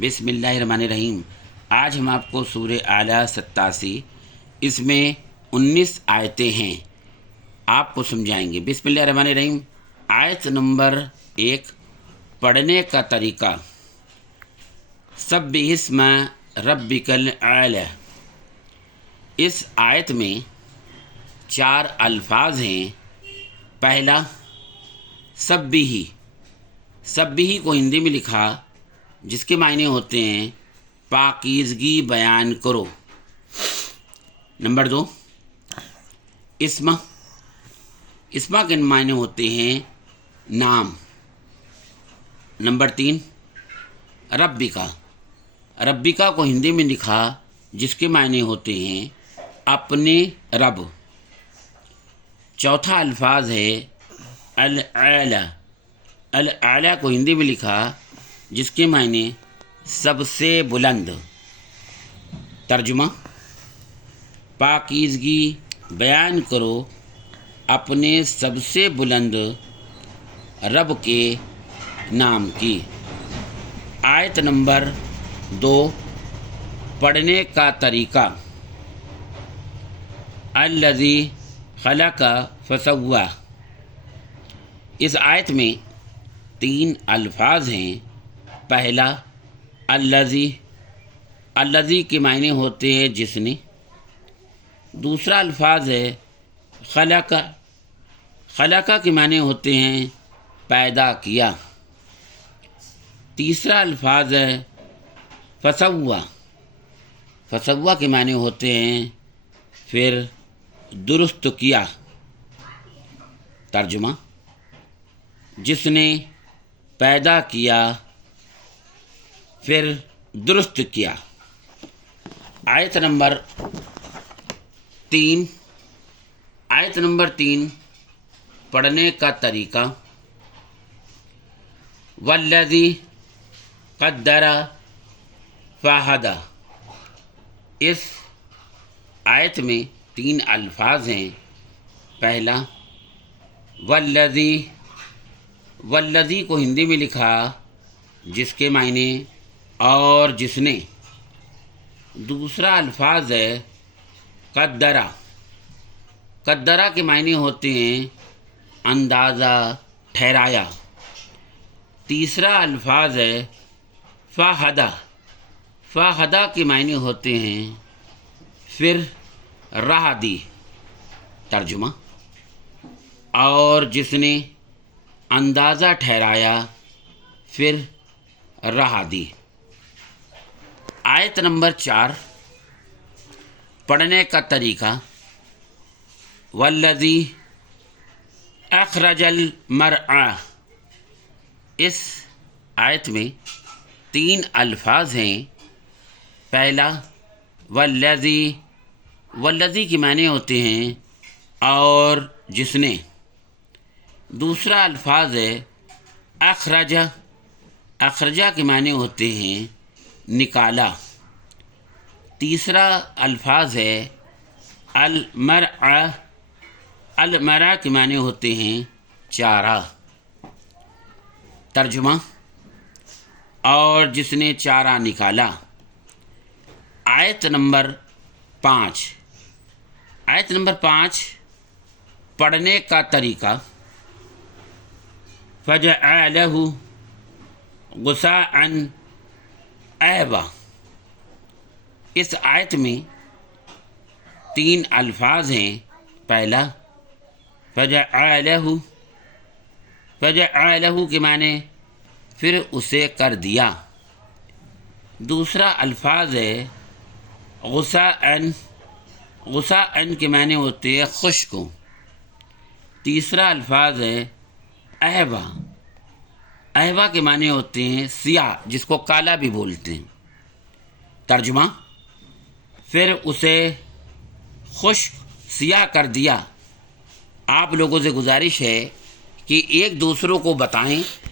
बिस्मिल्लाहिर्रहमानिर्रहीम। आज हम आपको सूरह आला 87, इसमें 19 आयतें हैं, आपको समझाएंगे। बिस्मिल्लाहिर्रहमानिर्रहीम। आयत नंबर 1, पढ़ने का तरीका। सब्बिहिस्म रब्बिकल आला। इस आयत में 4 अल्फाज हैं। पहला सब्बिही। सब्बिही को हिंदी में लिखा, जिसके मायने होते हैं पाकीज़गी बयान करो। नंबर 2 इस्मा। इस्मा के मायने होते हैं नाम। नंबर 3 रब्बिका। रब्बिका को हिंदी में लिखा, जिसके मायने होते हैं अपने रब। चौथा अल्फाज है अल आला। अल आला को हिंदी में लिखा, जिसके मायने सबसे बुलंद। तर्जुमा, पाकीज़गी बयान करो अपने सबसे बुलंद रब के नाम की। आयत नंबर 2, पढ़ने का तरीका। अल्लज़ी खलक़ फसव्वा। इस आयत में 3 अल्फाज हैं। पहला अल्लज़ी। अल्लज़ी के मायने होते हैं जिसने। दूसरा अल्फाज है खलक़। खलक़ के मायने होते हैं पैदा किया। तीसरा अल्फाज है फसव्वा। फसव्वा के मायने होते हैं फिर दुरुस्त किया। तर्जुमा, जिसने पैदा किया फिर दुरुस्त किया। आयत नंबर 3। आयत नंबर 3, पढ़ने का तरीका। वल्लज़ी क़द्दर फ़हदा। इस आयत में 3 अल्फाज हैं। पहला वल्लज़ी। वल्लज़ी को हिंदी में लिखा, जिसके मायने और जिसने। दूसरा अल्फाज है क़द्दरा। क़द्दरा के मायने होते हैं अंदाज़ा, ठहराया। तीसरा अल्फाज है फ़हदा। फ़हदा के मायने होते हैं फिर राह दी। तर्जुमा, और जिसने अंदाज़ा ठहराया फिर राह दी। आयत नंबर 4, पढ़ने का तरीका। वल्लज़ी अख़रजल मरआ। इस आयत में 3 अल्फाज हैं। पहला वल्लज़ी। वल्लज़ी के माने होते हैं और जिसने। दूसरा अल्फाज है अख़रजा। अख़रजा के माने होते हैं निकाला। तीसरा अल्फाज है अल-मरआ। अल-मरआ के माने होते हैं चारा। तर्जुमा, और जिसने चारा निकाला। आयत नंबर 5। आयत नंबर 5, पढ़ने का तरीका। फ़जअलहु गुसाअन अहवा। इस आयत में 3 अल्फाज हैं। पहला फ़जअलहु। फ़जअलहु के माने फिर उसे कर दिया। दूसरा अल्फाज है गुसाअन। गुसाअन के माने होते हैं खुश्क। तीसरा अल्फाज है अहवा। अहवा के माने होते हैं सियाह, जिसको काला भी बोलते हैं। तर्जुमा, फिर उसे खुश्क सियाह कर दिया। आप लोगों से गुजारिश है कि एक दूसरों को बताएं